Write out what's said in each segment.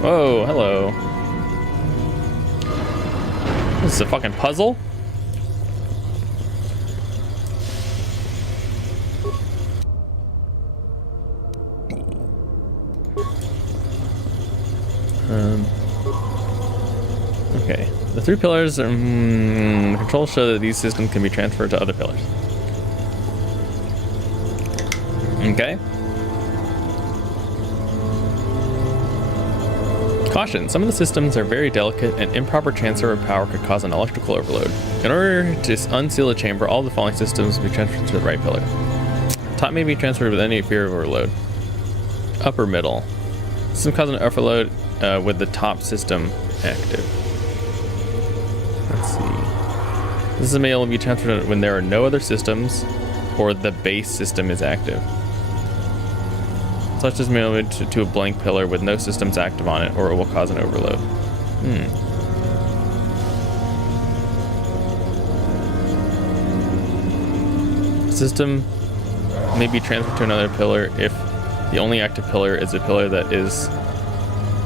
Whoa, hello. This is a fucking puzzle? Okay. The three pillars are, the controls show that these systems can be transferred to other pillars. Okay. Caution, some of the systems are very delicate and improper transfer of power could cause an electrical overload. In order to unseal the chamber, all the following systems will be transferred to the right pillar. Top may be transferred with any fear of overload. Upper middle. System causing an overload with the top system active. Let's see. This may only be transferred when there are no other systems or the base system is active. Such as may only to a blank pillar with no systems active on it, or it will cause an overload. System may be transferred to another pillar if the only active pillar is a pillar that is,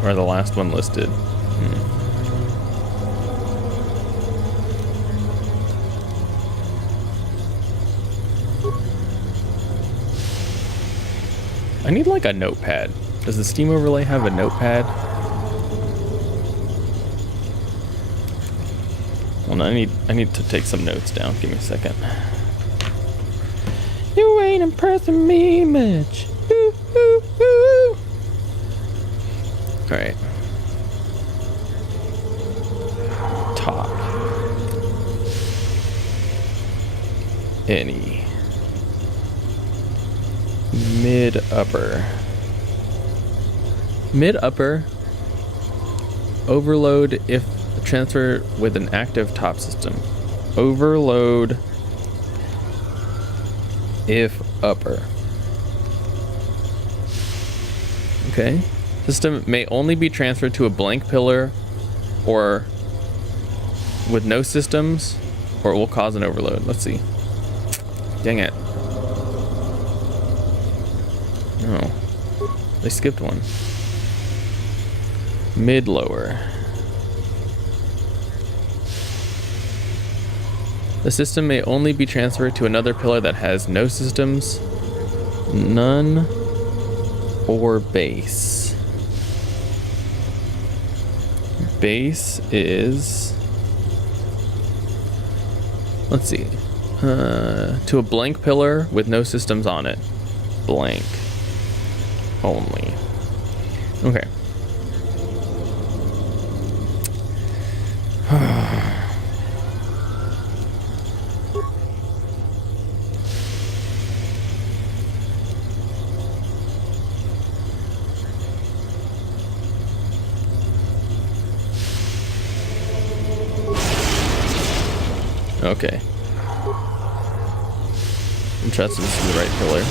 or the last one listed. I need like a notepad. Does the Steam overlay have a notepad? Well, no, I need to take some notes down. Give me a second. You ain't impressing me much. Ooh, ooh, ooh. All right. Top. Any. Mid upper. Mid upper. Overload if transfer with an active top system. Overload if upper. Okay. System may only be transferred to a blank pillar or with no systems, or it will cause an overload. Let's see. Dang it. No. They skipped one. Mid lower. The system may only be transferred to another pillar that has no systems, none, or base. Base is, let's see, to a blank pillar with no systems on it. Blank. Only. Okay. Okay. I'm trusting this is the right pillar.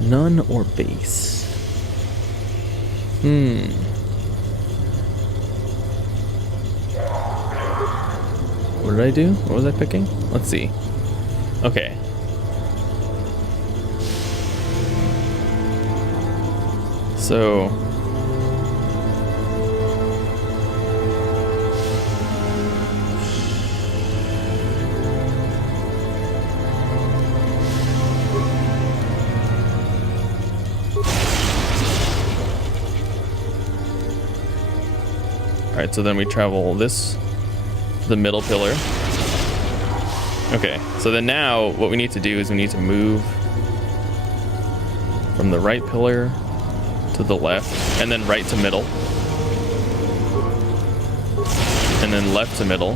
None or base. What did I do? What was I picking? Let's see. Okay. So alright, so then we travel this to the middle pillar. Okay, so then now what we need to do is we need to move from the right pillar to the left, and then right to middle, and then left to middle,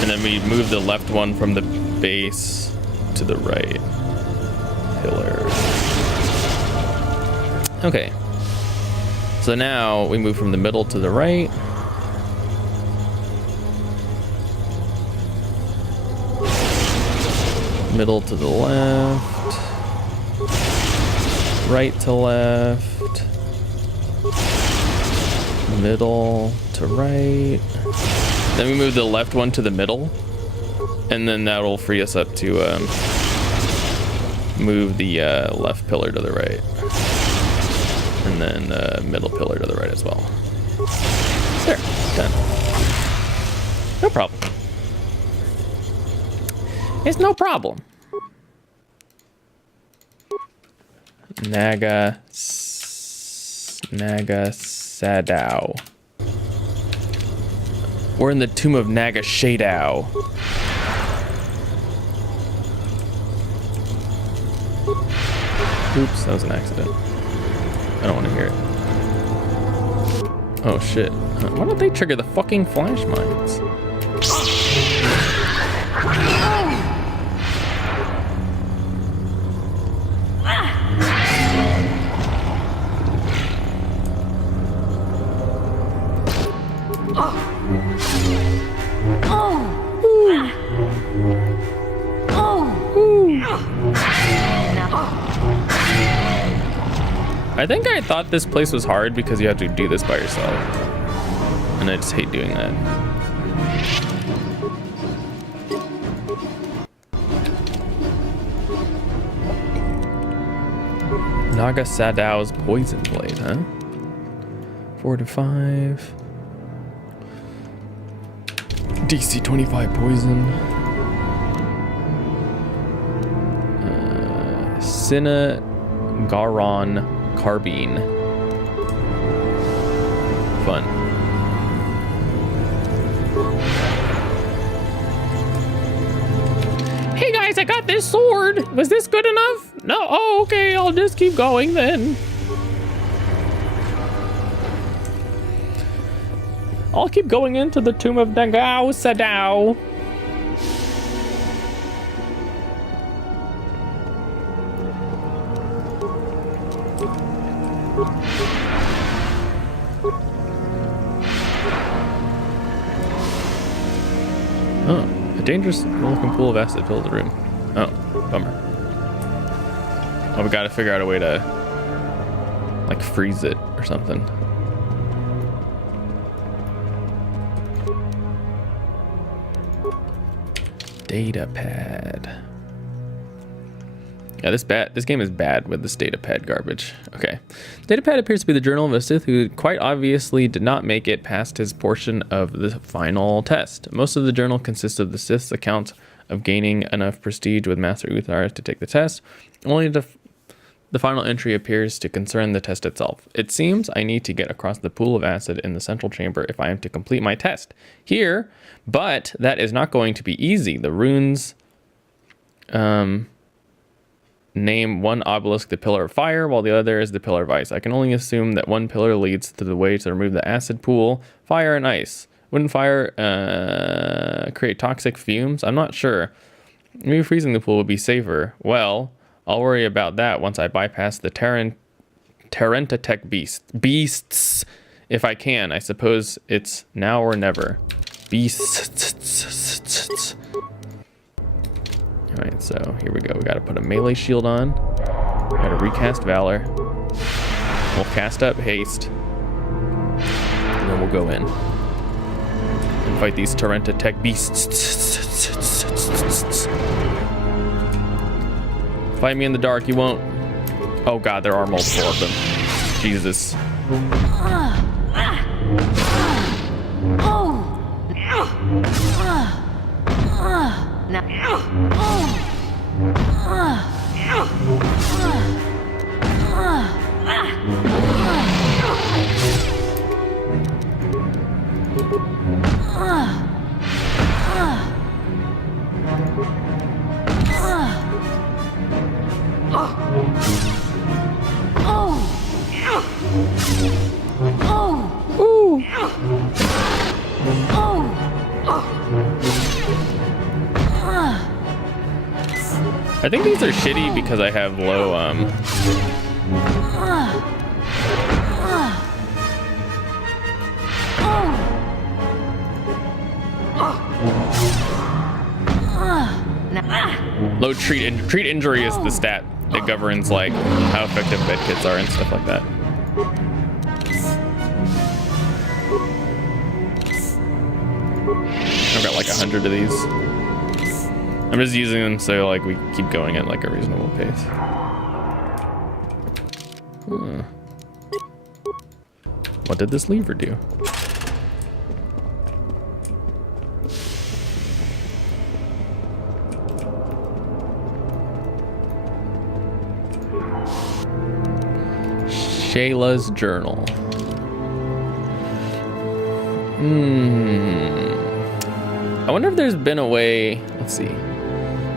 and then we move the left one from the base to the right pillar. Okay, so now we move from the middle to the right. Middle to the left. Right to left. Middle to right. Then we move the left one to the middle. And then that'll free us up to move the left pillar to the right. And then middle pillar to the right as well. There, done. No problem. It's no problem. Naga Sadao. We're in the tomb of Naga Shadao. Oops, that was an accident. I don't want to hear it. Oh shit. Why don't they trigger the fucking flash mines? I think I thought this place was hard because you have to do this by yourself. And I just hate doing that. Naga Sadao's poison blade, huh? 4 to 5. DC 25 poison. Cinna Garon Carbine. Fun. Hey guys, I got this sword. Was this good enough? No? Oh, okay. I'll just keep going then. I'll keep going into the tomb of Nagao Sadao. Oh, a dangerous looking pool of acid fills the room. Oh, bummer. Oh, we gotta figure out a way to like freeze it or something. Data pad. Yeah, this game is bad with this data pad garbage. Okay. Data pad appears to be the journal of a Sith who quite obviously did not make it past his portion of the final test. Most of the journal consists of the Sith's account of gaining enough prestige with Master Uthar to take the test. Only the final entry appears to concern the test itself. It seems I need to get across the pool of acid in the central chamber if I am to complete my test here, but that is not going to be easy. The runes name one obelisk the Pillar of Fire, while the other is the Pillar of Ice. I can only assume that one pillar leads to the way to remove the acid pool, fire and ice. Wouldn't fire create toxic fumes? I'm not sure. Maybe freezing the pool would be safer. Well, I'll worry about that once I bypass the Tarentatech beasts. If I can, I suppose it's now or never. Beasts. Alright, so here we go. We gotta put a melee shield on. Gotta recast Valor. We'll cast up Haste. And then we'll go in. And fight these Tarentatech beasts. Fight me in the dark, you won't. Oh god, there are multiple of them. Jesus. I think these are shitty because I have low, Low treat injury is the stat that governs like how effective med kits are and stuff like that. I've got like 100 of these. I'm just using them so like we keep going at like a reasonable pace. What did this lever do? Shayla's journal. I wonder if there's been a way. Let's see.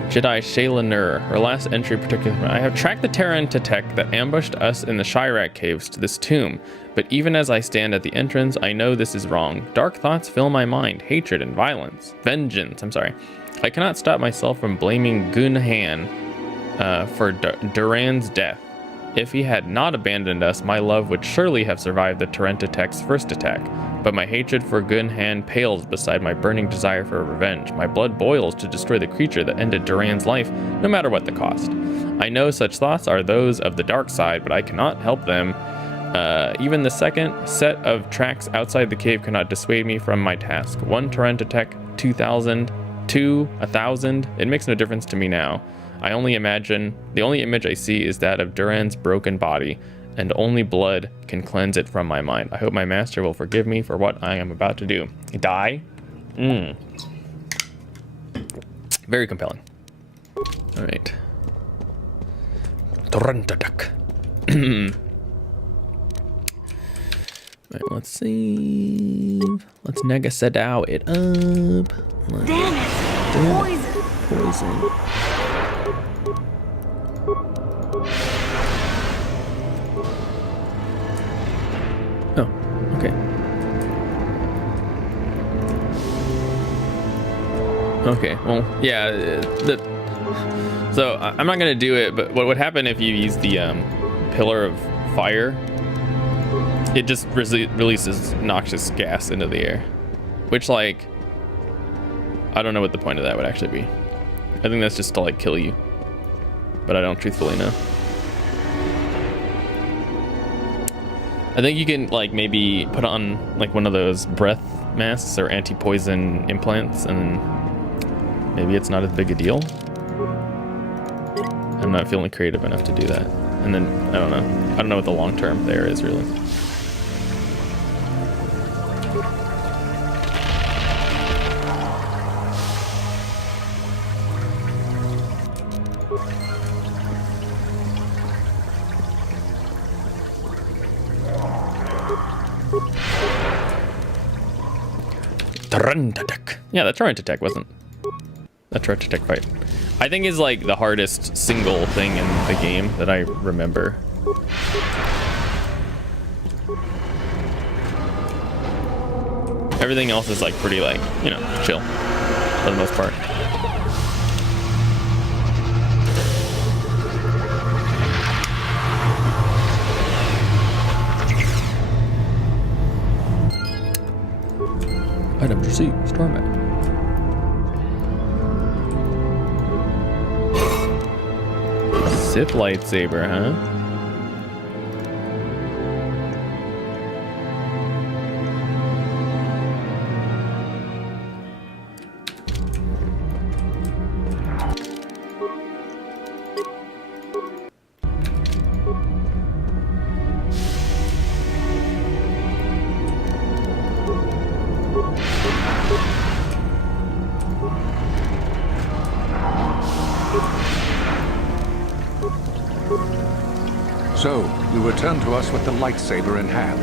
Jedi Shayla Nur. Her last entry particularly. I have tracked the Terran tech that ambushed us in the Chirac caves to this tomb, but even as I stand at the entrance, I know this is wrong. Dark thoughts fill my mind, hatred and violence. Vengeance, I'm sorry. I cannot stop myself from blaming Gun Han for Duran's death. If he had not abandoned us, my love would surely have survived the Terrentatek's first attack. But my hatred for Gun Han pales beside my burning desire for revenge. My blood boils to destroy the creature that ended Duran's life, no matter what the cost. I know such thoughts are those of the dark side, but I cannot help them. Even the second set of tracks outside the cave cannot dissuade me from my task. 1 Terrentatek, 2,000, 2, 1,000. It makes no difference to me now. The only image I see is that of Duran's broken body, and only blood can cleanse it from my mind. I hope my master will forgive me for what I am about to do. Die? Very compelling. All right. Torrentaduck. Right, let's see. Let's Negasadao it up. Damn it! Poison. Oh, okay. Okay, well, yeah, so I'm not gonna do it, but what would happen if you use the pillar of fire? It just releases noxious gas into the air, which, like, I don't know what the point of that would actually be. I think that's just to, like, kill you, but I don't truthfully know. I think you can, like, maybe put on, like, one of those breath masks or anti-poison implants, and maybe it's not as big a deal. I'm not feeling creative enough to do that. And then, I don't know what the long term there is, really. Yeah, that Torrentatek wasn't. That Torrentatek fight, I think, is like the hardest single thing in the game that I remember. Everything else is like pretty, like, you know, chill for the most part. Items received. Star map. Sith lightsaber, huh? So, you returned to us with the lightsaber in hand,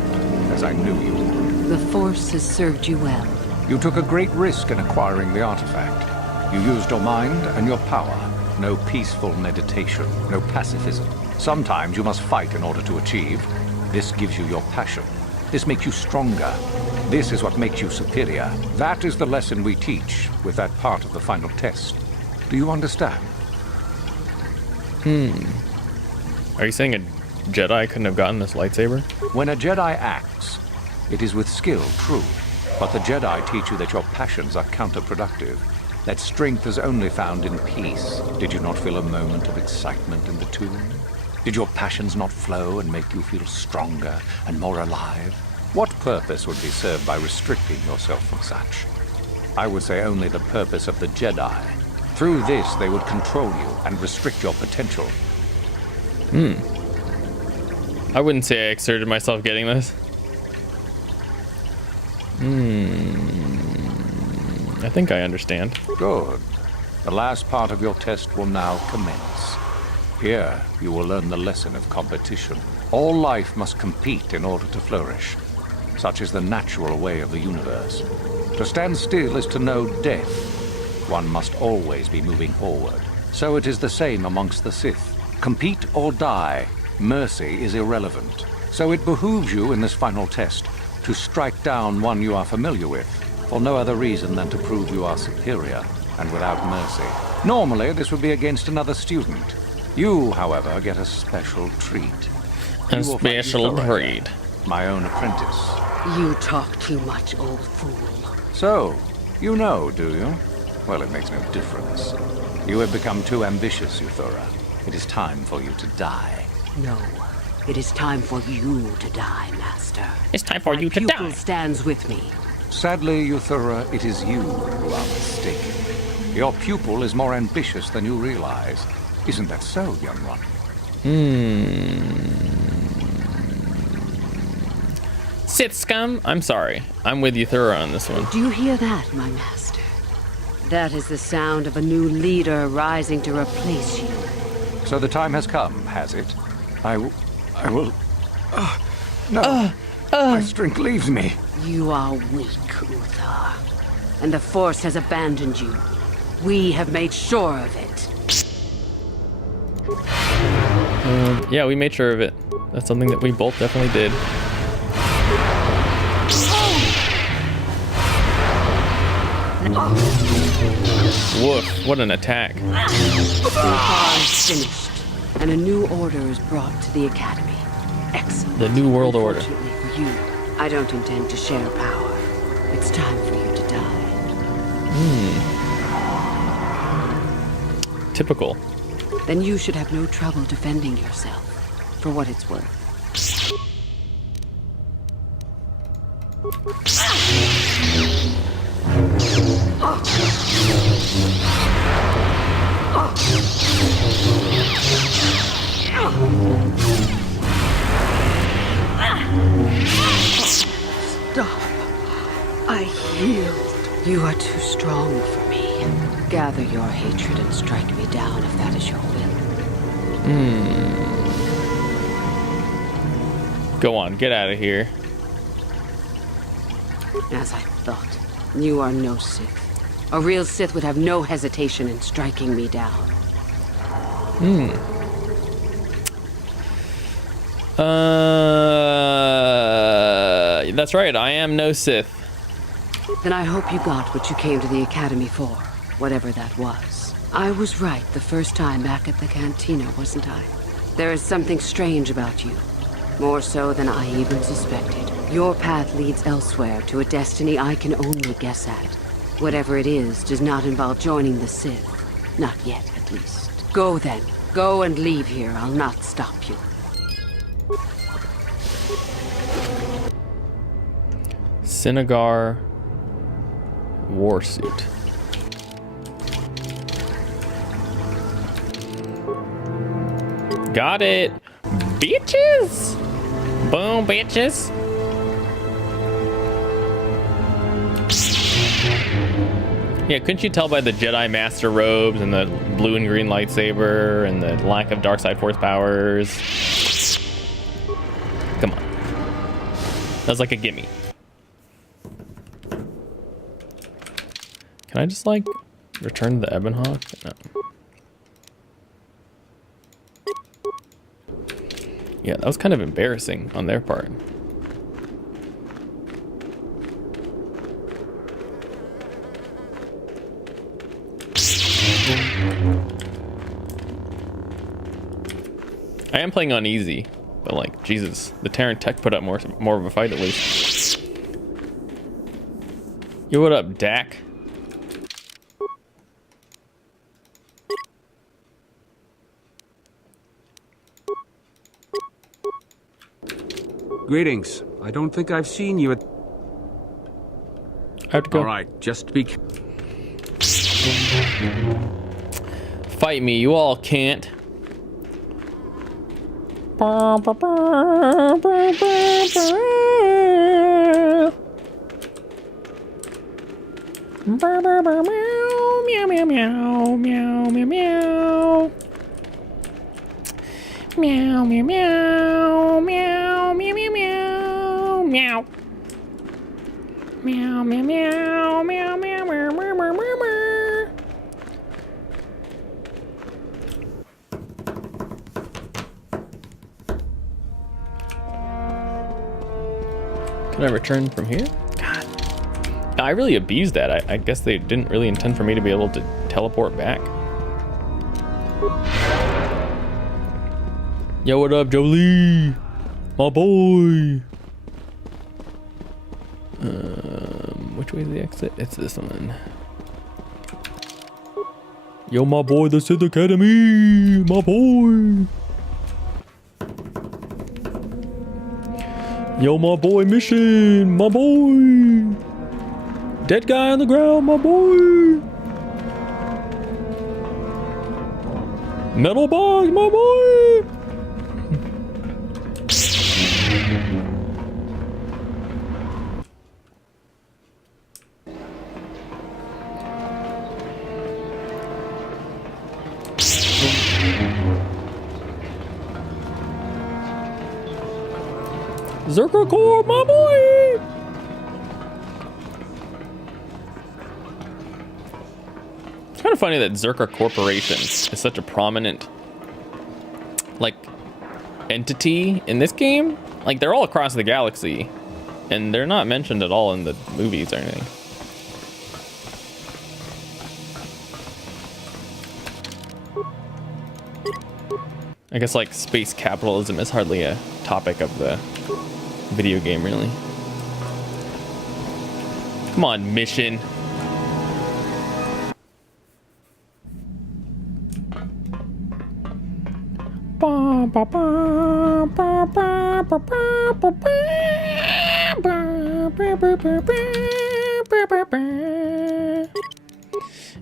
as I knew you would. The Force has served you well. You took a great risk in acquiring the artifact. You used your mind and your power. No peaceful meditation, no pacifism. Sometimes you must fight in order to achieve. This gives you your passion. This makes you stronger. This is what makes you superior. That is the lesson we teach with that part of the final test. Do you understand? Are you saying a Jedi couldn't have gotten this lightsaber? When a Jedi acts, it is with skill, true. But the Jedi teach you that your passions are counterproductive. that strength is only found in peace. Did you not feel a moment of excitement in the tomb? Did your passions not flow and make you feel stronger and more alive? What purpose would be served by restricting yourself from such? I would say only the purpose of the Jedi. Through this, they would control you and restrict your potential. I wouldn't say I exerted myself getting this. I think I understand. Good. The last part of your test will now commence. Here, you will learn the lesson of competition. All life must compete in order to flourish. Such is the natural way of the universe. To stand still is to know death. One must always be moving forward. So it is the same amongst the Sith. Compete or die. Mercy is irrelevant. So it behooves you in this final test to strike down one you are familiar with, for no other reason than to prove you are superior and without mercy. Normally, this would be against another student. You, however, get a special treat. A special treat. My own apprentice. You talk too much, old fool. So, you know, do you? Well, it makes no difference. You have become too ambitious, Euthura. It is time for you to die. No. It is time for you to die, Master. It's time for you to My pupil die. stands with me. Sadly, Euthura, it is you who are mistaken. Your pupil is more ambitious than you realize. Isn't that so, young one? Sith scum. I'm sorry. I'm with Euthura on this one. Do you hear that, my master? That is the sound of a new leader rising to replace you. So the time has come, has it? I will... No. My strength leaves me. You are weak, Uthar. And the Force has abandoned you. We have made sure of it. Yeah, we made sure of it. That's something that we both definitely did. Woof, what an attack. Uthar is finished, and a new order is brought to the Academy. Excellent. The New World Order. Unfortunately for you, I don't intend to share power. It's time for you to die. Typical. Then you should have no trouble defending yourself, for what it's worth. Stop. I yield. You are too strong for me. Gather your hatred and strike me down if that is your will. Go on, get out of here. As I thought, you are no Sith. A real Sith would have no hesitation in striking me down. That's right, I am no Sith. Then I hope you got what you came to the Academy for, whatever that was. I was right the first time back at the cantina, wasn't I? There is something strange about you. More so than I even suspected. Your path leads elsewhere to a destiny I can only guess at. Whatever it is does not involve joining the Sith. Not yet, at least. Go then. Go and leave here. I'll not stop you. Sinagar war suit. Got it, bitches. Boom, bitches. Yeah, couldn't you tell by the Jedi Master robes and the blue and green lightsaber and the lack of dark side force powers? Come on. That was like a gimme. Can I just, like, return the Ebon Hawk? No. Yeah, that was kind of embarrassing on their part. I am playing on easy, but, like, Jesus, the Terran Tech put up more of a fight at least. Yo, what up, Dak? Greetings. I don't think I've seen you at... I have to go. Alright, just be... Fight me, you all can't. Meow meow meow meow meow meow. Meow meow meow meow meow meow meow. Meow meow meow meow meow meow meow meow meow. Can I return from here? God. I really abused that. I guess they didn't really intend for me to be able to teleport back. Yo, what up, Jolie? My boy. Which way is the exit? It's this one. Yo, my boy, the Sith Academy. My boy. Yo, my boy, mission. My boy. Dead guy on the ground, my boy. Metal box, my boy. Zerker Core, my boy! It's kind of funny that Zerker Corporation is such a prominent, like, entity in this game. Like, they're all across the galaxy, and they're not mentioned at all in the movies or anything. I guess, like, space capitalism is hardly a topic of the video game, really. Come on, mission.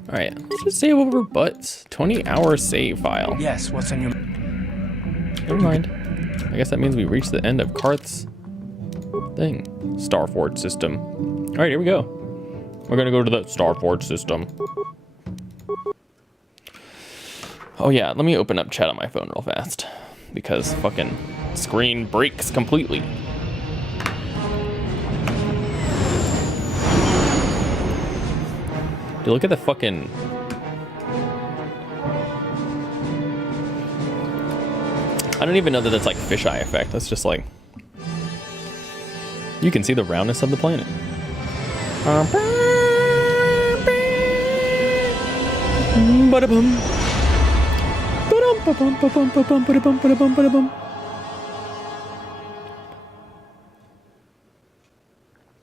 Alright, let's just save over butts. 20-hour save file. Yes, what's on your... Never mind. I guess that means we reached the end of Karth's thing. Starforge system. Alright, here we go. We're gonna go to the Starforge system. Oh yeah, let me open up chat on my phone real fast. Because fucking screen breaks completely. Dude, look at the fucking... I don't even know that that's like fisheye effect. That's just like... You can see the roundness of the planet. Ba-da-bum. Ba-dum, ba-bum, ba-bum, ba-bum, ba-da-bum, ba-da-bum, ba-da-bum.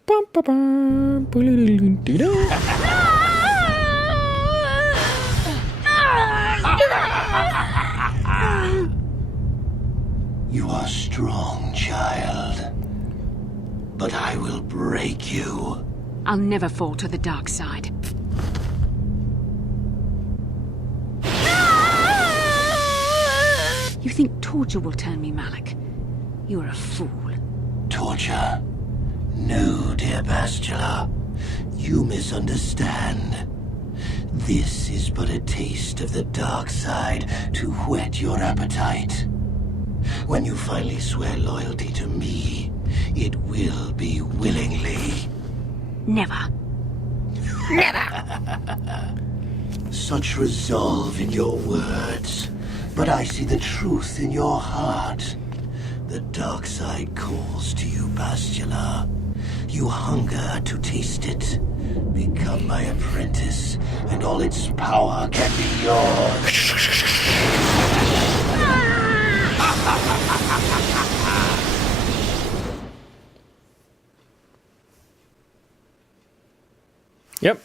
Bum, ba-bum, ba-da-doo-doo-doo. You are strong, child. But I will break you. I'll never fall to the dark side. You think torture will turn me, Malik? You're a fool. Torture? No, dear Bastila. You misunderstand. This is but a taste of the dark side to whet your appetite. When you finally swear loyalty to me, it will be willingly. Never. Such resolve in your words, but I see the truth in your heart. The dark side calls to you, Bastila. You hunger to taste it. Become my apprentice, and all its power can be yours. Yep.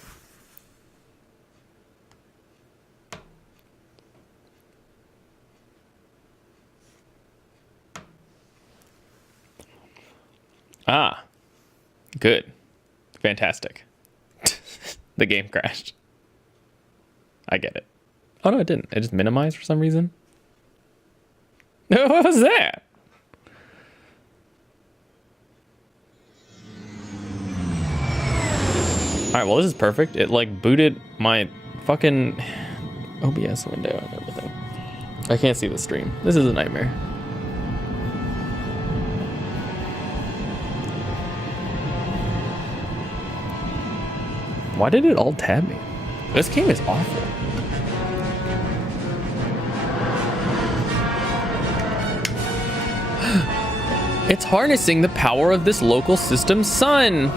Ah, good. Fantastic. The game crashed. I get it. Oh no, it didn't. It just minimized for some reason. What was that? Alright, well this is perfect. It like booted my fucking OBS window and everything. I can't see the stream. This is a nightmare. Why did it all tab me? This game is awful. It's harnessing the power of this local system's sun.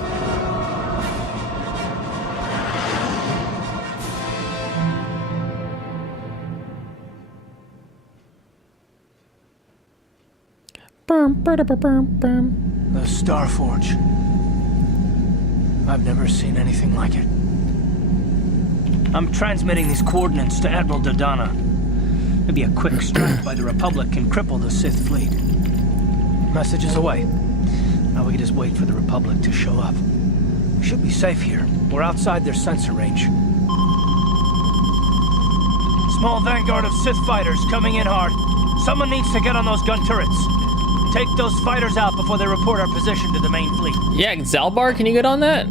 The Starforge. I've never seen anything like it. I'm transmitting these coordinates to Admiral Dodonna. Maybe a quick strike by the Republic can cripple the Sith fleet. Message is away. Now we can just wait for the Republic to show up. We should be safe here. We're outside their sensor range. Small vanguard of Sith fighters coming in hard. Someone needs to get on those gun turrets. Take those fighters out before they report our position to the main fleet. Yeah, Zalbar, can you get on that?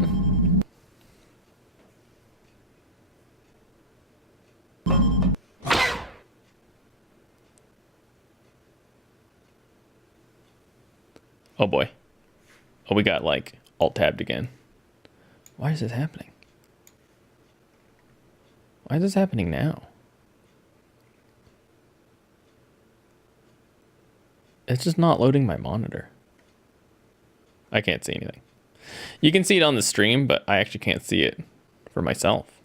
Oh boy. Oh, we got like alt-tabbed again. Why is this happening? Why is this happening now? It's just not loading my monitor. I can't see anything. You can see it on the stream, but I actually can't see it for myself.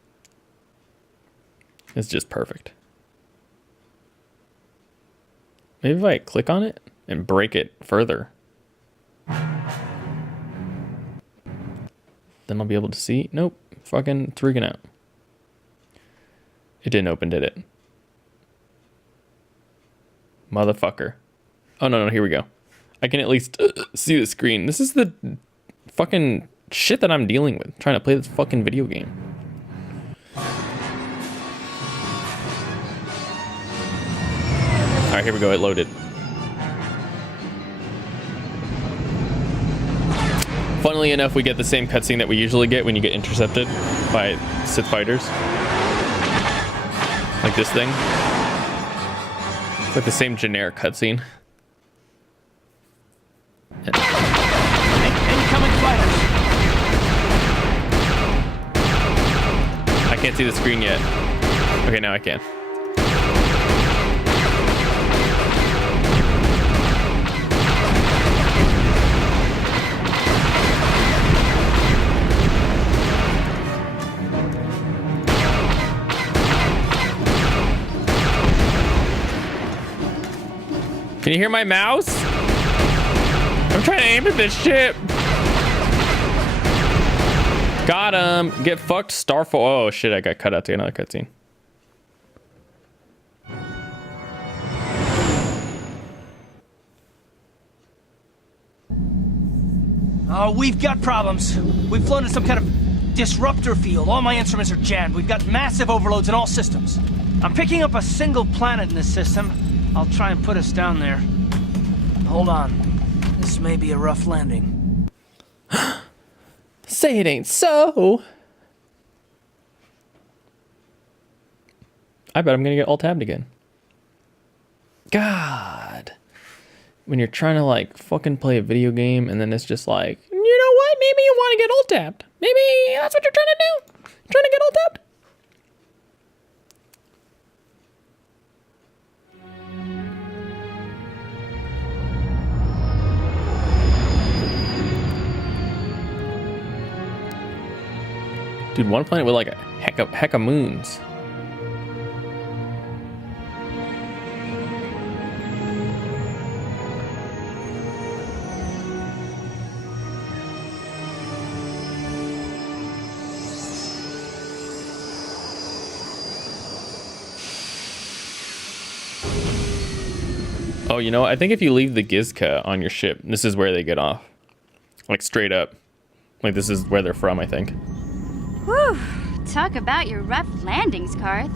It's just perfect. Maybe if I click on it and break it further, then I'll be able to see. Nope. Fucking it's freaking out. It didn't open, did it? Motherfucker. Oh, no, here we go. I can at least see the screen. This is the fucking shit that I'm dealing with, trying to play this fucking video game. Alright, here we go. It loaded. Funnily enough, we get the same cutscene that we usually get when you get intercepted by Sith fighters. Like this thing. It's like the same generic cutscene. Incoming fighters. I can't see the screen yet. Okay, now I can. Can you hear my mouse? I'm trying to aim at this shit. Got him. Get fucked, Starfall. Oh shit, I got cut out to another cutscene. Oh, we've got problems. We've flown in some kind of disruptor field. All my instruments are jammed. We've got massive overloads in all systems. I'm picking up a single planet in this system. I'll try and put us down there. Hold on. This may be a rough landing. Say it ain't so. I bet I'm gonna get all tabbed again. God. When you're trying to like fucking play a video game and then it's just like, you know what? Maybe you want to get all tabbed. Maybe that's what you're trying to do. You're trying to get all tabbed. Dude, one planet with like a heck of moons. Oh, you know, I think if you leave the Gizka on your ship, this is where they get off. Like straight up. Like this is where they're from, I think. Whew. Talk about your rough landings, Karth.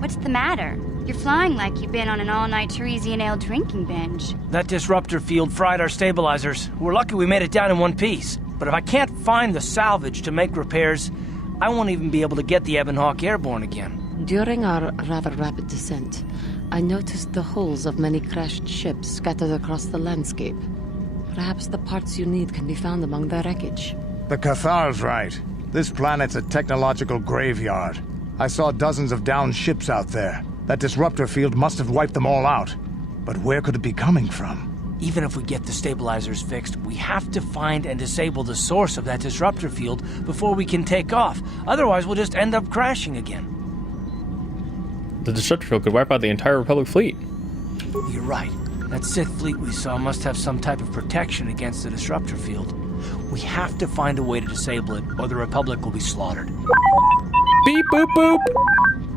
What's the matter? You're flying like you've been on an all-night Teresian ale drinking binge. That disruptor field fried our stabilizers. We're lucky we made it down in one piece. But if I can't find the salvage to make repairs, I won't even be able to get the Ebonhawk airborne again. During our rather rapid descent, I noticed the hulls of many crashed ships scattered across the landscape. Perhaps the parts you need can be found among the wreckage. The Cathar's right. This planet's a technological graveyard. I saw dozens of downed ships out there. That disruptor field must have wiped them all out. But where could it be coming from? Even if we get the stabilizers fixed, we have to find and disable the source of that disruptor field before we can take off. Otherwise, we'll just end up crashing again. The disruptor field could wipe out the entire Republic fleet. You're right. That Sith fleet we saw must have some type of protection against the disruptor field. We have to find a way to disable it, or the Republic will be slaughtered. Beep boop boop!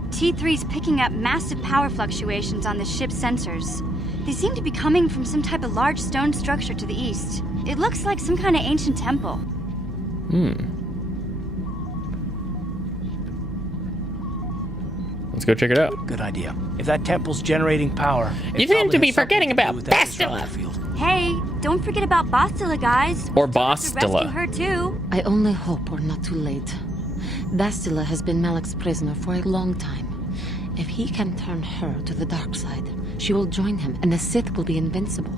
T3's picking up massive power fluctuations on the ship's sensors. They seem to be coming from some type of large stone structure to the east. It looks like some kind of ancient temple. Let's go check it out. Good idea. If that temple's generating power, You seem to be forgetting about Bastila. Hey, don't forget about Bastila, guys. Or We'll have to rescue Bastila. her too. I only hope we're not too late. Bastila has been Malak's prisoner for a long time. If he can turn her to the dark side, she will join him, and the Sith will be invincible.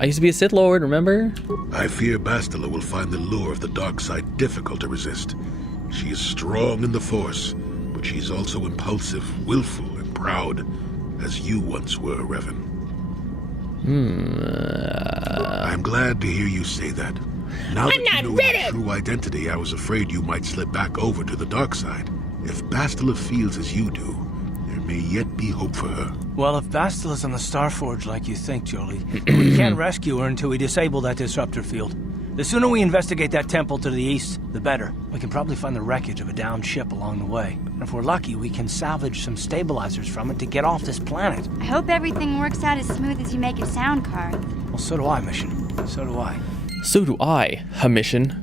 I used to be a Sith Lord, remember? I fear Bastila will find the lure of the dark side difficult to resist. She is strong in the Force, but she's also impulsive, willful, and proud, as you once were, Revan. I'm glad to hear you say that. Now that you know your true identity, I was afraid you might slip back over to the dark side. If Bastila feels as you do, there may yet be hope for her. Well, if Bastila's on the Starforge like you think, Jolie, we can't rescue her until we disable that disruptor field. The sooner we investigate that temple to the east, the better. We can probably find the wreckage of a downed ship along the way. And if we're lucky, we can salvage some stabilizers from it to get off this planet. I hope everything works out as smooth as you make it sound, Karth. Well, so do I, Mission. So do I. So do I, a mission.